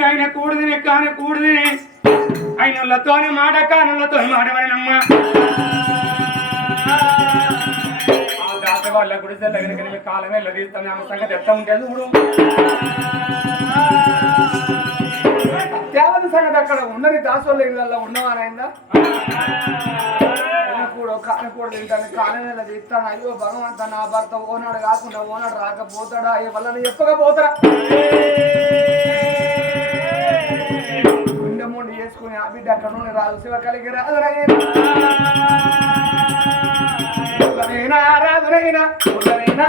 కాకపోతే ఆయన కూడదిని కాని కూడదిని. ఆయనలతోనే మాట కానులతో మాటవరనమ్మా వాళ్ళ గుడి దగ్గర వెళ్ళి కాలం వెళ్ళదీస్తాను ఆమె సంగతి ఎట్లా ఉంటుంది చూడు. దేవత సంగతి అక్కడ ఉన్నది దాసోళ్ళ ఇళ్ళల్లో ఉన్నవానైందా కూడా కానకూడదు కూడా తింటాను. కాని నెల అయ్యో భగవంత నా భర్త ఓనాడు కాకుండా ఓనాడు రాకపోతాడా? అయ్యో వల్ల చెప్పకపోతారా చేసుకుని అక్కడ నుండి రాదు శివ కలిగి రాదురైనా రాదురైనా రాదురైనా రాదురైనా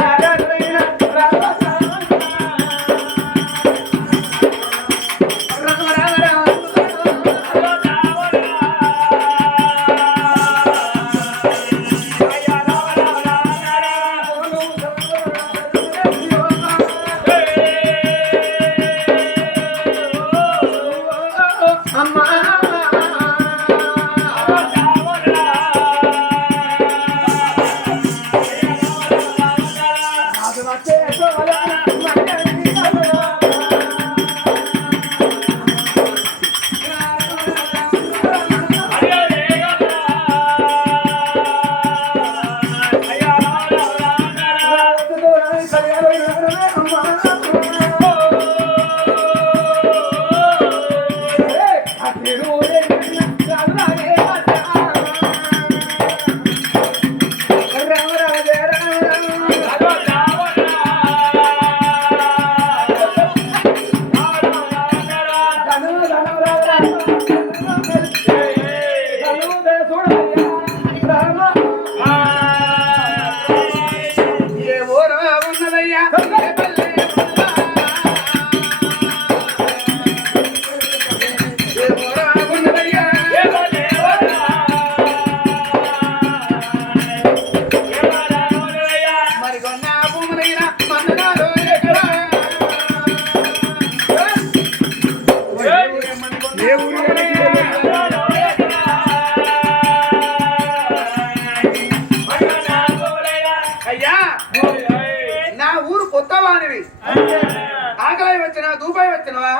ఆకలి వచ్చినా దూబాయ్ వచ్చినవా?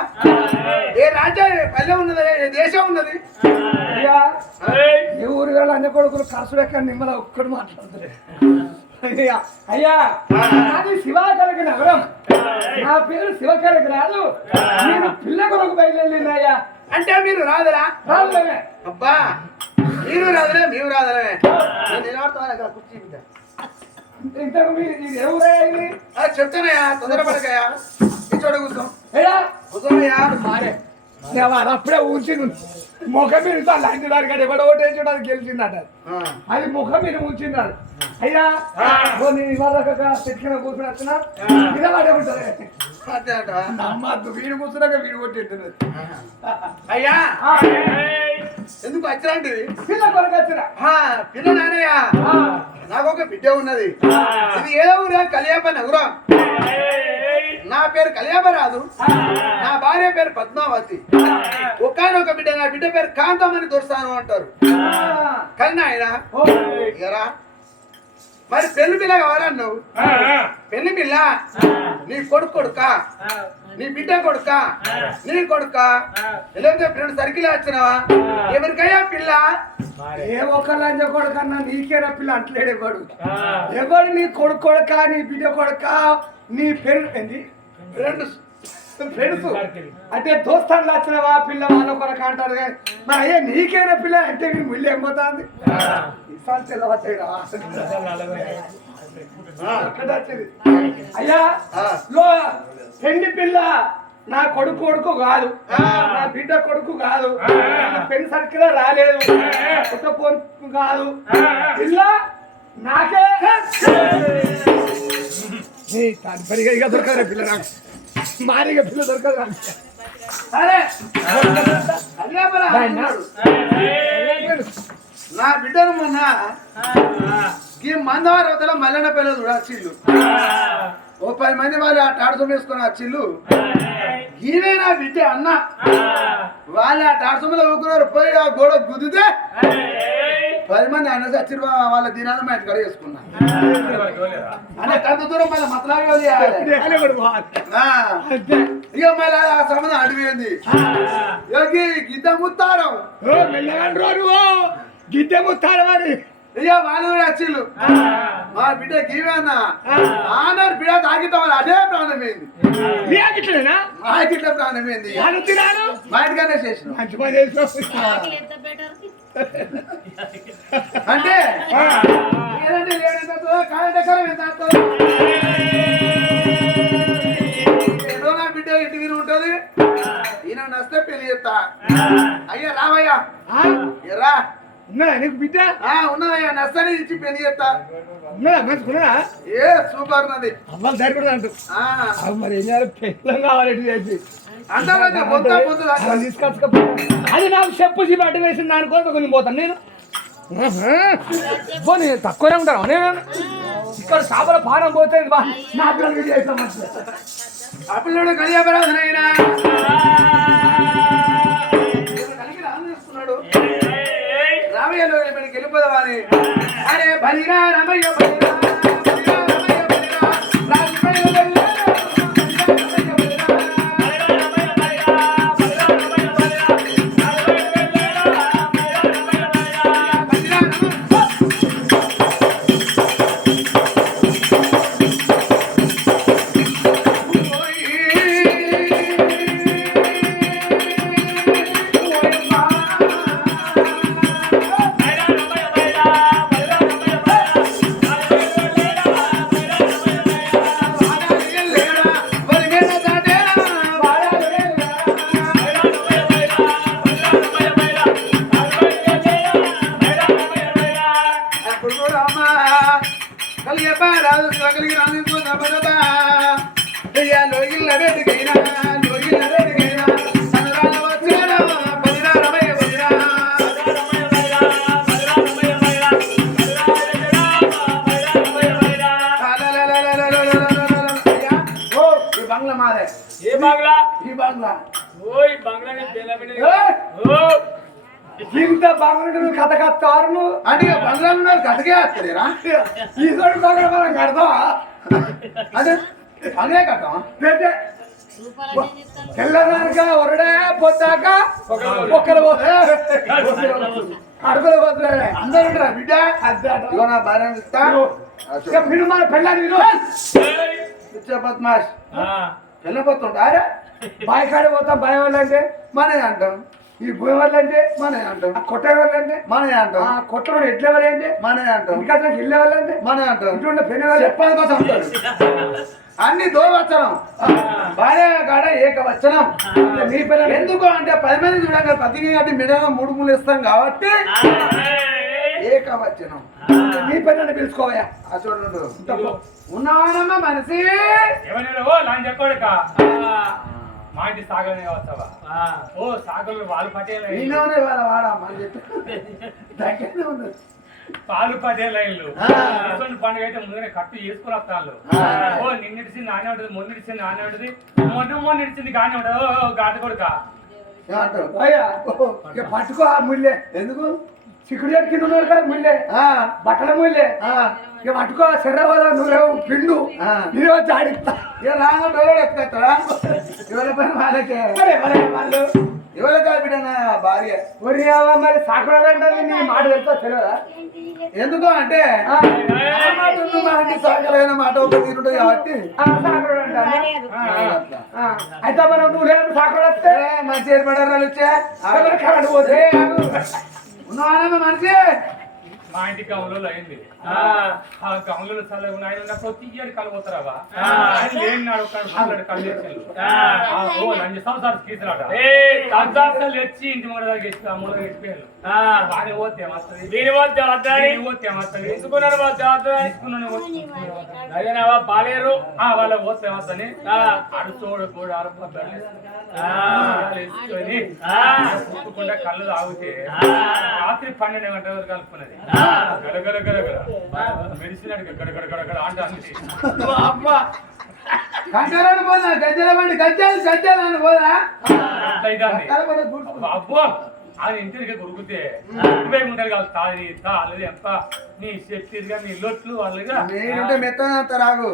ఏ రాజ్యం పల్లె ఉన్నది ఏ దేశం ఉన్నది? అయ్యా ఈ ఊరు వాళ్ళు అన్ని కొడుకులు ఖర్చు ఎక్కడ నిమ్మల ఒక్కడు మాట్లాడుతుంది అయ్యా అయ్యా నాది శివాకరకి నగరం. నా పేరు శివకరకి రాదు. నేను పిల్ల కొరకు బయలుదేరినయ్యా. అంటే మీరు రాదురా? రాదులే. అబ్బా మీరు రాదులే మేము రాదులే. నేను నిలబడతాను అక్కడ కుర్చీ మీద. ఇంతకు మీరు ఇది ఎవరయ్యా ఇది? చెప్తానయ్యా తొందరపడకయ్యా. అయ్యా వాడు అప్పుడే ఉంచి ముఖం మీద లంచడానికి అంటే ఎవడో ఓటేసి గెలిచిందట అది ముఖం మీద ఉంచినాడు అయ్యా ఓ నేను ఇవాళ చెట్కిన కూర్చుని వచ్చిన? ఉంటుంది నమ్మద్దు వీడు కూర్చున్నాక వీడు కొట్టేట్టున్నది అయ్యా! ఎందుకు వచ్చినది పిల్ల కొరకు వచ్చిన. పిల్ల నానయ్యా నాకు ఒక బిడ్డ ఉన్నది. ఇది ఏదో ఊరా? కలియాప నగరం. పేరు కలియాప రాదు నా భార్య పేరు పద్మావతి. ఒకానొక బిడ్డ నా బిడ్డ పేరు కాంతమని దొరుస్తాను అంటారు. కానీ ఆయన? మరి పెళ్ళి పిల్ల కావాలన్నావు పెళ్ళి పిల్ల? నీ కొడుకు కొడుక? నీ బిడ్డ కొడుక? నీ కొడుక? లేకపోతే ఫ్రెండ్ సర్కిల్ వచ్చినావా? ఎవరికయ్యా పిల్ల? ఏ ఒక్క లంజ కొడుకన్నా నీకేనా పిల్ల అంటలేడు ఎవడు? ఎవడు నీ కొడుకు కొడుక నీ బిడ్డ కొడుక? నీ ఫ్రెండ్ ఫ్రెండ్స్. అంటే దోస్తాన్లు వచ్చినవా పిల్ల వాళ్ళ కొరకు అంటారు మరి అయ్యే నీకేనా పిల్ల? అంటే మీరు ముళ్ళు ఏం పోతుంది? ఇసాలు తెల్లవచ్చాయిరా అక్కడ వచ్చింది. అయ్యా లో పెండి పిల్ల నా కొడుకు కొడుకు కాదు. నా బిడ్డ కొడుకు కాదు. పెన్ సర్కిల్ రాలేదు. కొత్త కొడుకు కాదు. పిల్ల నాకే. నీ తదుపరిగా ఇక దొరకదు పిల్ల నాకు. మారిగా పిల్ల దొరకదు నా బిడ్డను మొన్న ఈ మందవారి వద్దల మల్లెన పిల్లలు కూడా చిల్లు ఓ పది మంది వాళ్ళు ఆ టాడుసం వేసుకుని ఆ చిల్లు ఈవే నా బిడ్డ అన్న. వాళ్ళు ఆ టాడుసంలో ఊకున్నారు పోయి ఆ గోడ గుద్దితే పది మంది అన్న చచ్చిరు వాళ్ళ దినాలు మా ఇంటికాడ చేసుకున్నా? అంటే కంత దూరం మళ్ళీ మతలాగా ఆయన అంతే. ఇక మళ్ళీ ఆ సంబంధం అడిగింది గిద్ద ముత్తారం. గిద్దె ముత్తాడు మరి ఇక వాళ్ళు కూడా వచ్చిళ్ళు మా బిడ్డ గీవే అన్న. ఆనాడు బిడ్డ తాగితామని అదే ప్రాణమైంది? నీ ఆగిట్లేనా? మా గిట్ల ప్రాణమైంది? మా ఇంటికనే చేసిన. మంచి పని బెటర్ అంటే లేదంటే కాయటకరం ఎంత. ఏదో నా బిడ్డ ఇంటి మీద ఉంటది. ఈయన నస్తే పెళ్ళి చేస్తా. అయ్యా రావయ్యా. ఆ? ఏ రా ఉన్నదా నీకు బిడ్డ? ఆ, ఉన్నదయ్యా నస్తని ఇచ్చి పెళ్ళి చేస్తా. ఉన్నదా ఏ సూపర్ నది అవ్వాలి సరిపడదు అంటూ మరి ఏం చేయాలి? పెళ్ళం కావాలి చేసి. అది నాకు చెప్పు చీపు అడ్డు వేసింది దానికోసం కొంచెం పోతాను. నేను? ఆహా. పో, నేను తక్కువనే ఉంటాను? నేను? ఇక్కడ చేపల పానం పోతే బా, నా పిల్లలకి చేస్తాం. ఆ పిల్లడు ఆనందిస్తున్నాడు రామయ్యలో ఇక్కడికి వెళ్ళిపోదామా అని అరే బలిరా రమయ్య బలిరా రమయ్య బలిరా రాజమయ్య కలిగబ్బా రాజు కలిగి రాజు నమ్మదబ్బా అయ్యా లోగిల్ల రెడ్డికైనా లోగిల్ల రెడ్డికైనా సనరాల వచ్చారా బలిరా రమయ్య ఓ ఈ బంగ్లా మాదే ఏ? బాగ్లా ఈ బంగ్లా బంగ్లానే! ఓ. ఇంత బాగుంటే నువ్వు కథ కత్తారు నువ్వు అంటే ఉన్నారు కథకే వస్తారా ఈ తోటి బాగా మనం కడతావా? అదే బంగ్లే కట్టం చెప్తాను తెల్లదానిక ఒరడే పొద్దాక ఒక్కరు పోతే అడుగులు పోతున్నాడే అందరూ ఉంటారా బిడ్డ? అదే అట. ఇగో నా భార్య ఇస్తా ఇక మీరు మన పెళ్ళాన్ని మీరు. పిచ్చ బద్మాష్. ఆ. వెళ్ళిపోతుంటా అరే బాయ్ కాడ పోతాం భయం వాళ్ళంటే మనే అంటాం. ఈ భూమి వాళ్ళంటే మనే అంటాం. ఆ కొట్టే వాళ్ళంటే మనే అంటాం. ఆ కొట్టడం ఎట్లే వాళ్ళంటే మనే అంటాం ఇంకా ఇల్లే వాళ్ళంటే మనే అంటాం ఇటువంటి పెళ్ళి వాళ్ళు చెప్పాలి కోసం అంటాడు అన్ని దోవచ్చనం. భార్య కాడ ఏకవచనం. నీ పిల్లలు ఎందుకు అంటే పది మంది చూడంగా ప్రతి కాబట్టి మిడగా మూడు మూలు ఇస్తాం కాబట్టి ఏకవచనం. నీ పిల్లల్ని పిలుచుకోవయ్యా. ఆ చూడండు. ఉన్నవానమ్మా మనిషి. ఏమన్నా ఓ లాంటి చెప్పాడుక మా ఇంటి సాగలనే వస్తావా ఓ సాగలు వాళ్ళు పటేల్ నేనే వాళ్ళ అని చెప్పి. దగ్గరనే ఉన్నది పాలు పటేల్ లైన్లు పండుగ అయితే ముందునే కట్టు చేసుకుని వస్తాను ఆ. ఓ నిన్నిడిచింది నానే ఉంటుంది మొన్న ఇడిచింది నానే ఉంటుంది. మొన్న మొన్న ఇడిచింది కానీ ఉంటుంది. ఓ గాట కొడుక. పట్టుకో ఆ ముల్లే ఎందుకు? చిక్కుడు చెట్టు కింద ఉన్నారు కదా ముల్లే ఆ, బట్టల ముల్లే ఆ, ఇక పట్టుకో శర్రవాద నువ్వు పిండు. నేను జాడిస్తా ఇక రాగా డోలో ఎత్తుకొస్తాడా ఎవరి పని వాళ్ళకే? అరే మరి వాళ్ళు? ఎవరి నా భార్య? ఒరి మరి సాకురాడంటే నీ మాట తెలుసా? తెలియదా? ఎందుకు అంటే మాట ఉంది, సాగలైన మాట ఒక తీరుంటుంది కాబట్టి. ఆ, అయితే మనం నువ్వు లేదు సాకురాస్తే ఏ, మంచి ఏర్పడారు వచ్చా కరెంట్ పోతే? ఉన్నవానమ్మా మనిషి. మా ఇంటి కమలలో అయింది. ఆ. కమలలో చల్లగా ఆయన ఉన్నప్పుడు తీయడి కళ్ళు పోతారావా ఆయన లేని నాడు ఒక మాట్లాడు కళ్ళు లంచ్ సంవత్సరాలు తెచ్చి ఇంటి మూల దగ్గర ఆ వాడిని పోతే ఏమవుతుంది దీని వద్దని దీన్ని పోతే ఏమవుతుంది తీసుకున్నారు మా జాతర తీసుకున్నాను అదేనావా పాలేరు ఆ వాళ్ళ పోతే ఏమవుతుంది అడుచోడు కూడా అరపద్దని వేసుకొని పుట్టుకుండా కళ్ళు తాగితే రాత్రి పన్నెండు గంటల వరకు కలుపుకున్నది. గడగడ గడగడ మెడిసిన్ అడిగి గడగడ గడగడ అంటే అబ్బా. కంకరాన్ని పోదా? గజ్జల బండి గజ్జలు గజ్జలు అని పోదా. అబ్బో. ఆయన ఇంటికి ఉరికితే ఇరవై ఉంటారు కదా తాది తాది ఎంత నీ చెప్పిగా నీ లొట్లు వాళ్ళుగా. నేనుంటే మెత్త రాగు.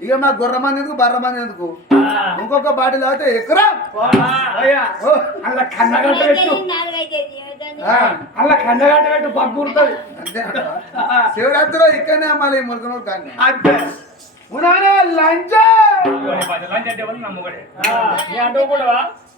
ఇక మా గుర్ర మంది ఎందుకు బర్ర మంది ఎందుకు? ఇంకొక బాటిల్ తాగితే ఎక్కరా అలా కన్నగంట పెట్టు. అలా కన్నగంట పెట్టు పగ్గురుతుంది అంతే శివరాత్రిలో ఇక్కడనే అమ్మాలి ములకనూరు కానీ అంతే. లంచ్! లంచ్ అంటే నమ్మకడే అంటూ కూడా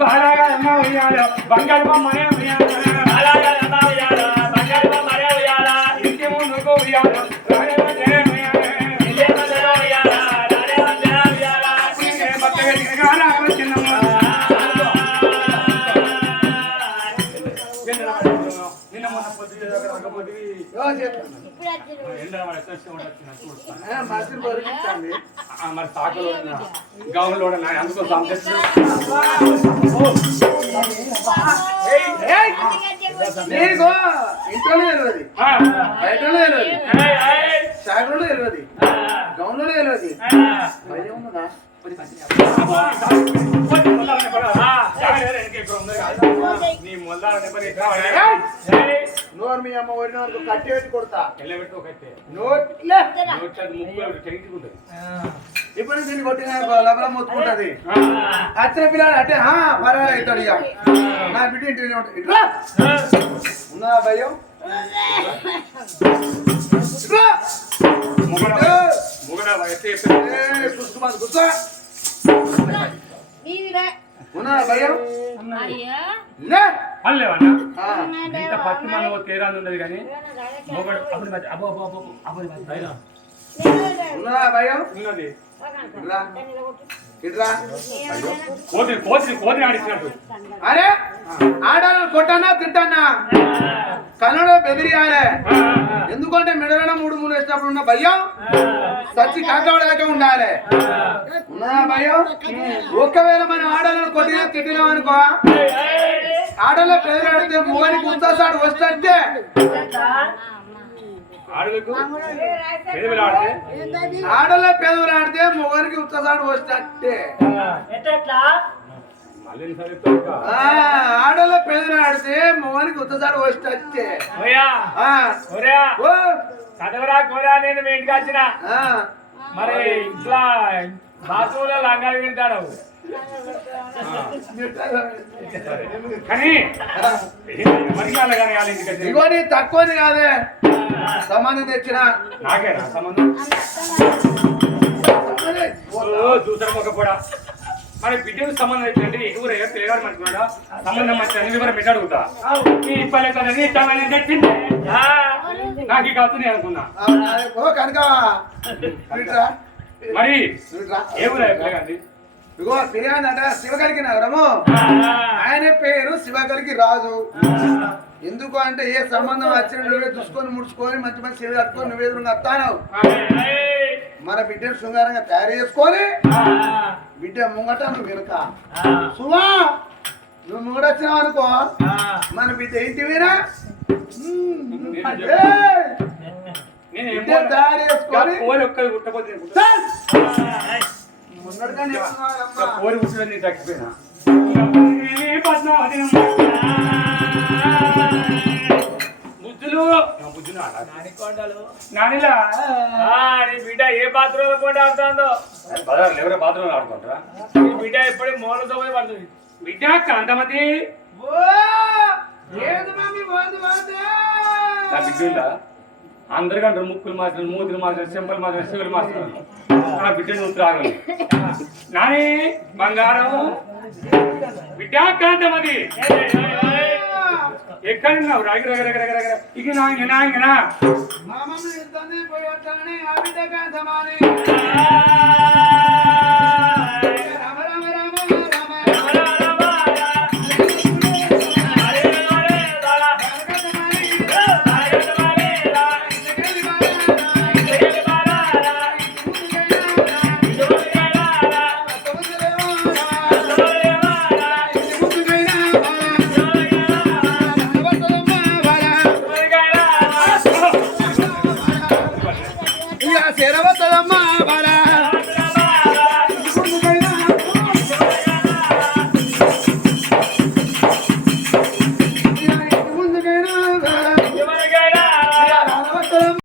బాలాగమ్మ ఉయ్యాల బంగారు బొమ్మనే ఉయ్యాల బాలాగమ్మ ఉయ్యాల బంగారు బొమ్మనే ఉయ్యాల ఇంటి ముందుకు ఉయ్యాల రాజమందిరం ఉయ్యాల రాజమందిరం ఉయ్యాల భక్తులు మరి తాకలో గౌన్లో అందుకో నీకు ఇంట్లోనే తెలియదు బయటలో తెలియదు షాగులో తెలియదు గౌన్లో తెలియదు భయం ఉన్నదా? నీ మొల్లారని నోరు మీ అమ్మ ఒరిన వరకు కట్టి పెట్టి కొడతా. ఎల్లబెట్టు కట్టే. నోట్లే. ఇప్పుడు దీన్ని కొట్టిన లబల మొత్తుకుంటది వచ్చిన పిల్లాడు అంటే హా పర్వాలేదు అవుతాడు ఇక నా బిడ్డ ఇంటి ఇట్లా ఉందా భయం? ఇట్లా. ముగడ ముగడ ఎత్తే కూర్చోమని ఉందా భయం ఇంత పత్తి మనం తేరాలు ఉండదు కానీ మొగడు అప్పుడు మధ్య అబ్బో అబ్బో అబ్బో ధైర్యం ఉందా భయం ఉన్నది. ఇట్లా ఇట్లా కోతి కోతి కోతి ఆడిచ్చినట్టు. అరే ఆడాలని కొట్టానా తింటానా కన్నడ బెదిరియాలే. ఎందుకంటే మెడలన మూడు మూడు వేసినప్పుడు ఉన్న భయం? సచ్చి కాకవడాకే ఉండాలి. భయం? ఒకవేళ మనం ఆడాలని కొట్టినా తిట్టినాం అనుకో. ఆడలో పేరాడితే మొగనికి ఉత్సాసాడు వస్తే ఆడలకు పెదవులు ఆడితే ఆడలో పేదలు ఆడితే సరే తోక. ఆ, ఆడలో పేదలు ఆడితే మొగనికి ఆ, ఓ, చదవరా కోరా నేను మీ ఇంటికి వచ్చిన. ఆ, మరి ఇట్లా బాత్రూమ్లో లంగాలు వింటాడు కానీ తక్కువది కాదే. సంబంధం? తెచ్చిన నాకేనా సంబంధం చూసాను ఒక కూడా మరి బిడ్డకు సంబంధం ఏంటంటే ఎగురు ఏ పిల్లగాడు మంచివాడా సంబంధం మంచి అని వివరం పెట్టి అడుగుతా. ఈ పల్లె కదా నీ సంబంధం తెచ్చింది. ఆ, నాకు ఇక అవుతుంది అనుకున్నా. ఓ కనుక. ఇట్రా మరి ఏ ఊరా పిల్లగాండి ఇగో బిర్యానీ అంటే శివగలికి నగరము ఆయన పేరు శివగలికి రాజు. ఎందుకు అంటే ఏ సంబంధం వచ్చిన నువ్వే చూసుకొని ముడుచుకొని మంచి మంచి చీర కట్టుకొని నువ్వే వస్తాను. మన బిడ్డను శృంగారంగా తయారు చేసుకొని బిడ్డ ముంగట నువ్వు వెనుక. సుమా నువ్వు ముంగట వచ్చినావు అనుకో. మన బిడ్డ ఏంటి వీరా? తయారు చేసుకొని కోరి ఒక్కరు గుట్టపోతే ముంగటగానే చెప్తున్నానమ్మా. కోరి గుట్టని నేను తగ్గిపోయినా బుద్ధులు నానిలా నీ బిడ్డ ఏ బాత్రూమ్లో కూడా ఆడుతుందో? బజార్లో ఎవరో బాత్రూమ్ ఆడుకుంటారా నీ బిడ్డ ఎప్పుడు మూలతో పోయి పడుతుంది బిడ్డ కాంతమతి? నా బిడ్డ అందరికంటారు ముక్కులు మార్చిన మూతులు మార్చిన చెంపలు మార్చిన చెవులు మార్చిన నా బిడ్డ బిడ్డను ఉత్తరాగం నాని బంగారం. బిడ్డ కాంతమది ఎక్కడున్నావు రాగి రగ రగ రగ రగ ఇక నా ఇక నా ఇంక నా